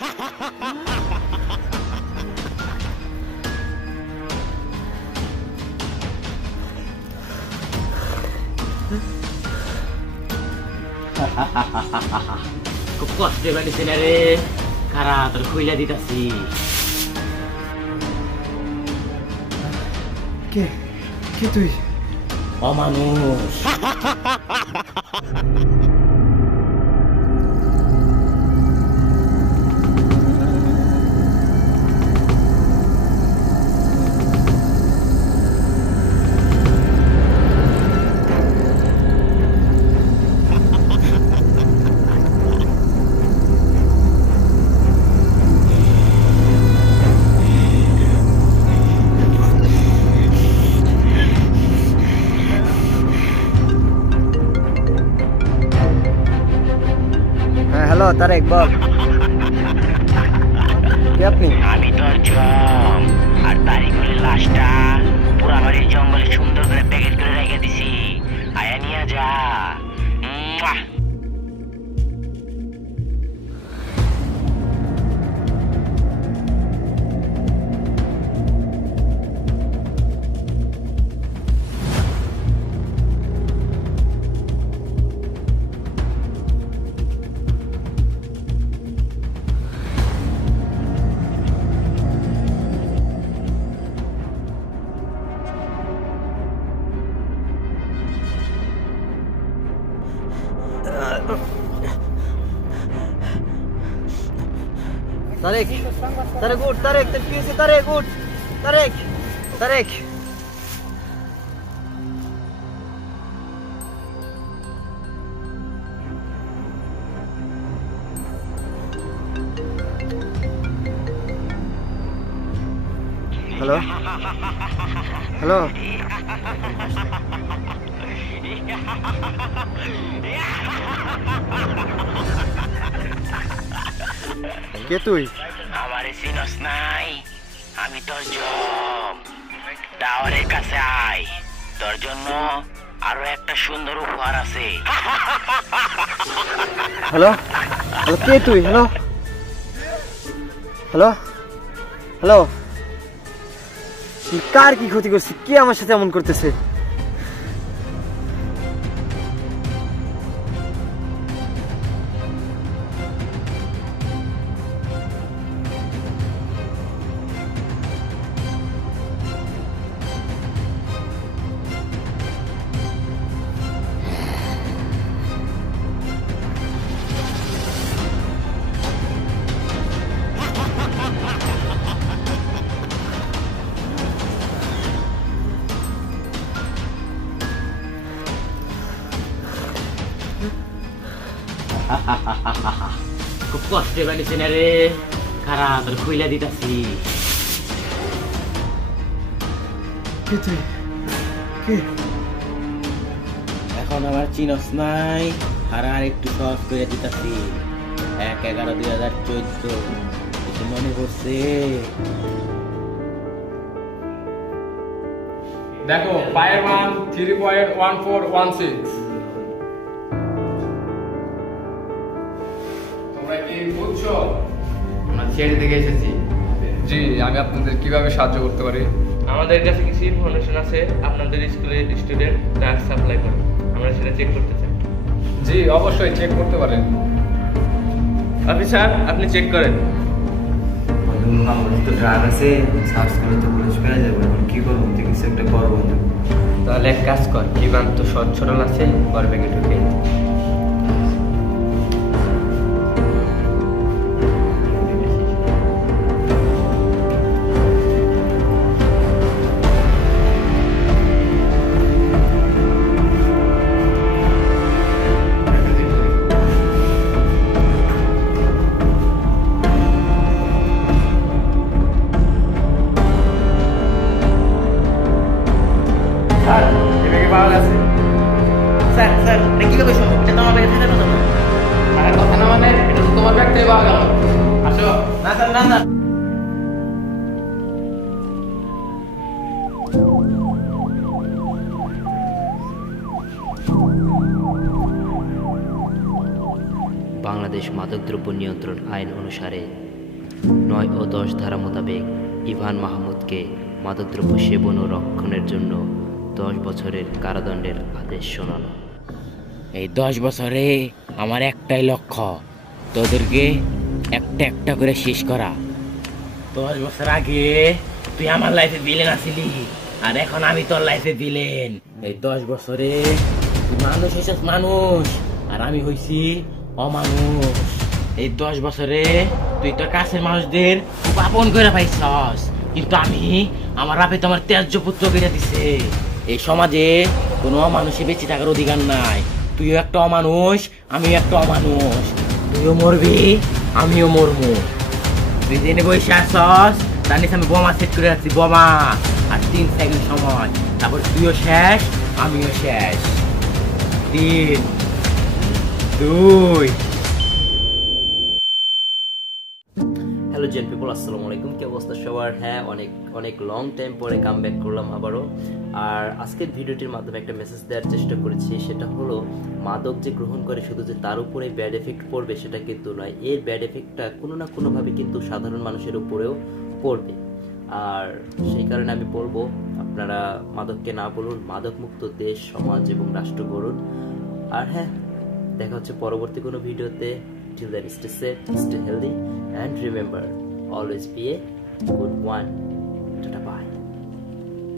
খুব কষ্টে বাড়িছে না রে, কারা তোর খুইলা দিতাছি। কে কে তুই? অমানুষ। হ্যালো তারেক, বল। কে আপনি? আমি তোর জম, আর তারিকুলের লাশটা পুরা বাড়ির জঙ্গলে সুন্দর করে প্যাকেট করে রেখে দিছি। আয়া নিয়ে যা। তারেক, তারেক উঠ, তারেক, তোর কি হয়েছে? তারেক উঠ, তারেক, তারেক। হ্যালো হ্যালো, কে তুই? আমারে চিনস নাই? আমি তোর জম। টাওয়ারের কাছে আয়, তোর জন্য আরো একটা সুন্দর উপহার আছে। হ্যালো হ্যালো, কে তুই? হ্যালো হ্যালো হ্যালো, কার কি ক্ষতি করছি? কে আমার সাথে এমন করতেছে? খুব কষ্টে বাড়িছে না রে, কারা তোর খুইলা দিতাছি। কে তুই? কে? এখন আমার চিনস নাই, আর একটু সহজ করে দিতাছি। 1/11/2014 কিছু মনে পড়ছে? দেখো, পায়ের মান 3.1416। তোমরা কি বুঝছো? আমরা ছেড়ে থেকে এসেছি। জি, আমি আপনাদের কিভাবে সাহায্য করতে পারি? আমাদের কাছে কিছু ইনফরমেশন আছে আপনাদের স্কুলের স্টুডেন্ট ড্রাগস সাপ্লাই করে, আমরা সেটা চেক করতে চাই। জি, অবশ্যই চেক করতে পারেন। অফিসার, আপনি চেক করেন। আমাদের তো ড্রাগ আছে, সার্চ করে তো পুলিশ পেয়ে যাবে। এখন কি করবো? কিছু একটা করবো। তাহলে এক কাজ কর, ইভান তো সহজ সরল আছে, ওর ব্যাগে ঢুকে বাংলাদেশ মাদকদ্রব্য নিয়ন্ত্রণ আইন অনুসারে 9 ও 10 ধারা মোতাবেক ইভান মাহমুদকে মাদকদ্রব্য সেবন ও রক্ষণের জন্য 10 বছরের কারাদণ্ডের আদেশ শোনানো। এই 10 বছরে আমার একটাই লক্ষ্য, তোদেরকে একটা একটা করে শেষ করা। 10 বছর আগে তুই আমার লাইফে ভিলেন আছিলি, আর এখন আমি তোর লাইফে ভিলেন। এই 10 বছরে তুই মানুষ হইছিস মানুষ, আর আমি হইছি অমানুষ। এই 10 বছরে তুই তোর কাছের মানুষদের খুব আপন করে পাইছস, কিন্তু আমি আমার বাপে তো আমার ত্যায্য পুত্র কেটে দিছে। এই সমাজে কোনো অমানুষে বেঁচে থাকার অধিকার নাই। তুইও একটা অমানুষ, আমিও একটা অমানুষ। তুইও মরবি, আমিও মরবো। তুই জেনে বসে আসছস, তার নিচে আমি বোমা সেট করে রাখছি, বোমা। আর 3 সেকেন্ড সময়, তারপর তুইও শেষ, আমিও শেষ। 3, 2। হ্যালো জেন পিপল, আসসালামু আলাইকুম। কি অবস্থা সবার? হ্যাঁ, অনেক লং টাইম পরে কাম ব্যাক করলাম আবারও। আর আজকের ভিডিওটির মাধ্যমে একটা মেসেজ দেওয়ার চেষ্টা করেছি, সেটা হলো মাদক যে গ্রহণ করে শুধু যে তার উপরে ব্যাড এফেক্ট পড়বে সেটা কিন্তু নয়। এর ব্যাড এফেক্টটা কোনো না কোনোভাবে কিন্তু সাধারণ মানুষের উপরেও পড়বে। আর সেই কারণে আমি বলবো, আপনারা মাদককে না বলুন, মাদক মুক্ত দেশ, সমাজ এবং রাষ্ট্র গড়ুন। আর হ্যাঁ, দেখা হচ্ছে পরবর্তী কোনো ভিডিওতে। Till then, stay safe, stay healthy, and remember, always be a good one. Bye.